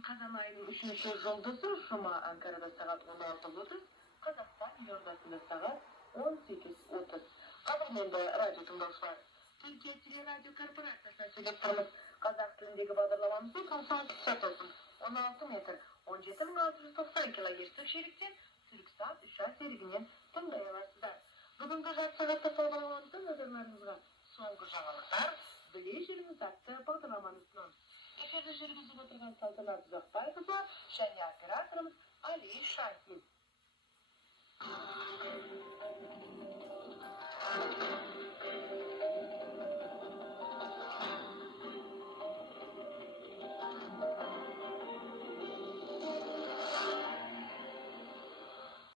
Қазан айының 3-ші жұлдызы жұма Анкарада сағат 16:30, Қазақстан елордасында сағат 18:30. Қадірменді радио тыңдаушылар, Түркия телерадио корпорациясынан сөйлеп тұрмыз. Қазақ тіліндегі бағдарламамыздың таңсаңыз сәт olsun. 16 метр 17690 килогерц жиіліктен Түркістан 3 серігінен тыңдай аласыздар. Бүгінгі жарты сағатта бағдарламамыздың назарларыңызға соңғы жаңалықтар, біле жүріңіз атты бағдарламаны ұсынамыз. Эфирді жүргізіп отырған Салтанат Ұзақбайқызы және операторымыз Али Шахин.